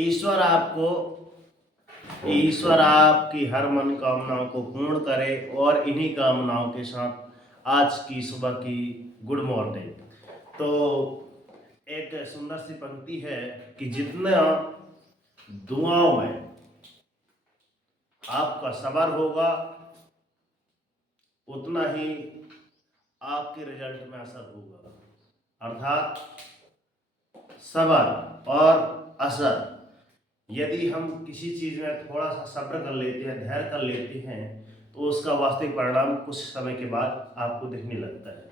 ईश्वर आपको ईश्वर आपकी हर मनोकामनाओं को पूर्ण करे और इन्हीं कामनाओं के साथ आज की सुबह की गुड मॉर्निंग। तो एक सुंदर सी पंक्ति है कि जितना दुआओं में आपका सबर होगा उतना ही आपके रिजल्ट में असर होगा। अर्थात सबर और असर, यदि हम किसी चीज़ में थोड़ा सा सब्र कर लेते हैं, धैर्य कर लेते हैं, तो उसका वास्तविक परिणाम कुछ समय के बाद आपको दिखने लगता है।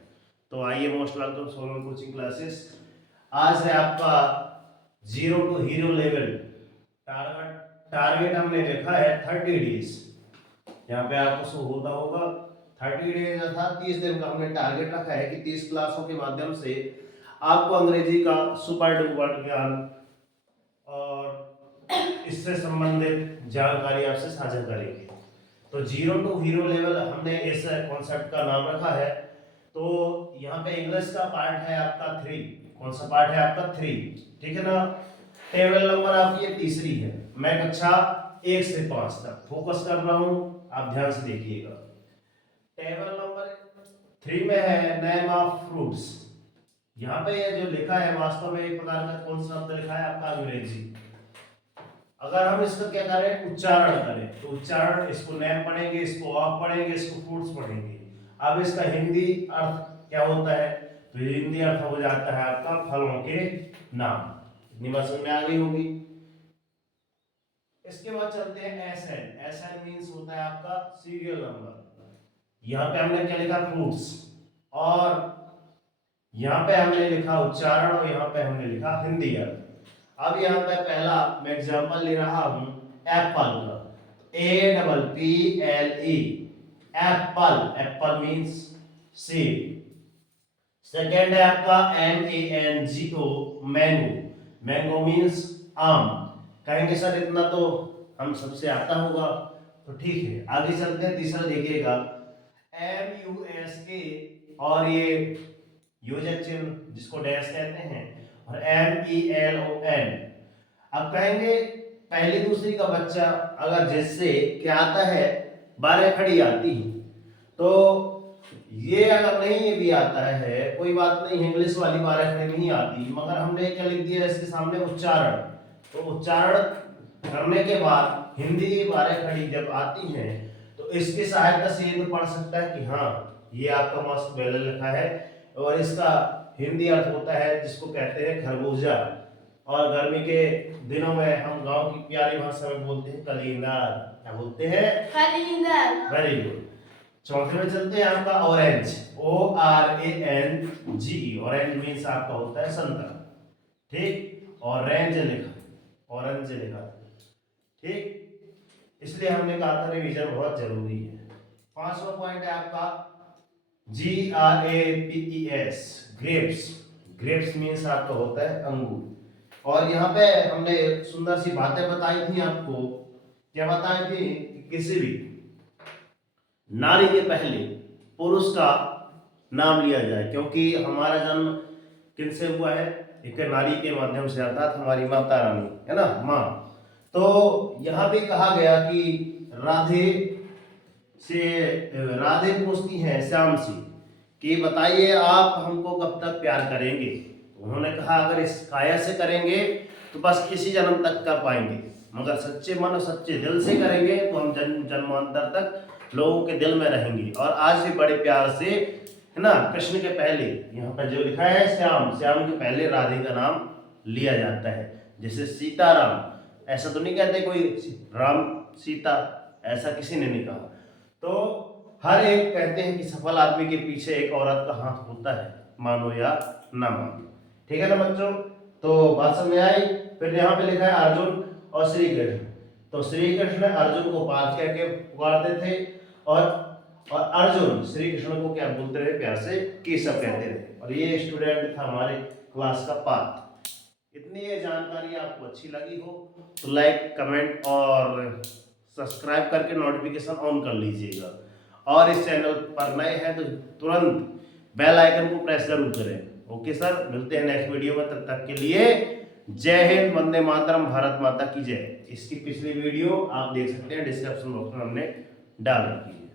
तो आइए, most welcome solar coaching classes. आज है आपका 0 to हीरो लेवल। टारगेट हमने देखा है 30 डेज। यहाँ पे आपको शो होता होगा 30 डेज अर्थात 30 दिन का हमने टारगेट रखा है कि 30 क्लासों के माध्यम से आपको अंग्रेजी का सुपर डुपर ज्ञान और इससे संबंधित जानकारी आपसे साझा करेंगे। तो 0 to हीरो लेवल हमने इस कॉन्सेप्ट का नाम रखा है। तो यहाँ पे इंग्लिश का पार्ट है आपका 3। कौन सा पार्ट है आपका 3? ठीक है ना। टेबल नंबर आपकी ये तीसरी है। मैं कक्षा 1 से 5 तक फोकस कर रहा हूँ, आप ध्यान से देखिएगा। टेबल नंबर 3 में है नेम ऑफ फ्रूट्स। यहाँ पे ये जो लिखा है वास्तव में एक प्रकार का कौन सा शब्द लिखा है आपका अंग्रेजी। अगर हम इसका क्या करें, उच्चारण करें, तो उच्चारण इसको नेम पढ़ेंगे, इसको ऑफ पढ़ेंगे, इसको फ्रूट्स पढ़ेंगे। अब इसका हिंदी अर्थ क्या होता है, तो हिंदी अर्थ हो जाता है आपका फलों के नाम। इतनी बात समझ में आ गई होगी। इसके बाद चलते हैं एसएन। एसएन मींस होता है आपका सीरियल नंबर। यहाँ पे हमने क्या लिखा, फ्रूट्स, और यहाँ पे हमने लिखा उच्चारण, और यहाँ पे हमने लिखा हिंदी अर्थ। अब यहाँ पे पहला मैं एग्जांपल ले रहा हूँ एप्पल का, APPLE, एप्पल। एप्पल मींस सेब। सेकेंड है आपका MANGO, मैंगो। मैंगो मींस आम। कहेंगे सर इतना तो हम सबसे आता होगा, तो ठीक है, आगे चलते हैं। तीसरा देखिएगा MUSK, और ये योजक चिन्ह जिसको डैश कहते हैं, और MELON। अब कहेंगे पहली दूसरी का बच्चा अगर जैसे क्या आता है, 12 खड़ी आती है, तो ये अगर नहीं भी आता है कोई बात नहीं, इंग्लिश वाली 12 खड़ी नहीं आती, मगर हमने क्या लिख दिया इसके सामने, उच्चारण। तो उच्चारण करने के बाद हिंदी की 12 खड़ी जब आती है, तो इसकी सहायता से ये तो पढ़ सकता है कि हाँ ये आपका मस्त बेलन लिखा है, और इसका हिंदी अर्थ होता है जिसको कहते हैं खरबूजा, और गर्मी के दिनों में हम गांव की प्यारी भाषा में बोलते हैं कलिंगार। क्या बोलते हैं? कलिंगार। Very good. चौथे में चलते हैं आपका ऑरेंज, ORANGE। ऑरेंज मीन्स आपका होता है संतरा। ठीक, ऑरेंज लिखा, ऑरेंज लिखा, ठीक, इसलिए हमने कहा था रिवीजन बहुत जरूरी है। पांचवा पॉइंट है आपका GRAPES, ग्रेप्स। ग्रेप्स मीन्स आपका होता है अंगूर। और यहाँ पे हमने सुंदर सी बातें बताई थी आपको। क्या बताई थी कि किसी भी नारी के पहले पुरुष का नाम लिया जाए, क्योंकि हमारा जन्म किनसे हुआ है, एक नारी के माध्यम से, अर्थात हमारी माता रानी है ना, माँ। तो यहाँ भी कहा गया कि राधे पूछती हैं श्याम से कि बताइए आप हमको कब तक प्यार करेंगे। उन्होंने कहा अगर इस काया से करेंगे तो बस इसी जन्म तक कर पाएंगे, मगर सच्चे मन और सच्चे दिल से करेंगे तो हम जन्मांतर तक लोगों के दिल में रहेंगे। और आज भी बड़े प्यार से, है ना, कृष्ण के पहले यहाँ पर जो लिखा है श्याम, श्याम के पहले राधे का नाम लिया जाता है। जैसे सीताराम, ऐसा तो नहीं कहते कोई राम सीता, ऐसा किसी ने नहीं कहा। तो हर एक कहते हैं कि सफल आदमी के पीछे एक औरत का हाथ होता है, मानो या ना मानो। ठीक है ना बच्चों, तो बात समझ में आई। फिर यहाँ पे लिखा है अर्जुन और श्री कृष्ण। तो श्री कृष्ण अर्जुन को पार्थ कह के पुकारते थे, और अर्जुन श्री कृष्ण को क्या बोलते रहे, प्यार से केशव कहते रहे। और ये स्टूडेंट था हमारे क्लास का पार्थ। इतनी ये जानकारी आपको अच्छी लगी हो तो लाइक, कमेंट और सब्सक्राइब करके नोटिफिकेशन ऑन कर लीजिएगा। और इस चैनल पर नए हैं तो तुरंत बेल आइकन को प्रेस जरूर करें। ओके सर, मिलते हैं नेक्स्ट वीडियो में, तब तक के लिए जय हिंद, वंदे मातरम, भारत माता की जय। इसकी पिछली वीडियो आप देख सकते हैं, डिस्क्रिप्शन बॉक्स में हमने डाल रखी है।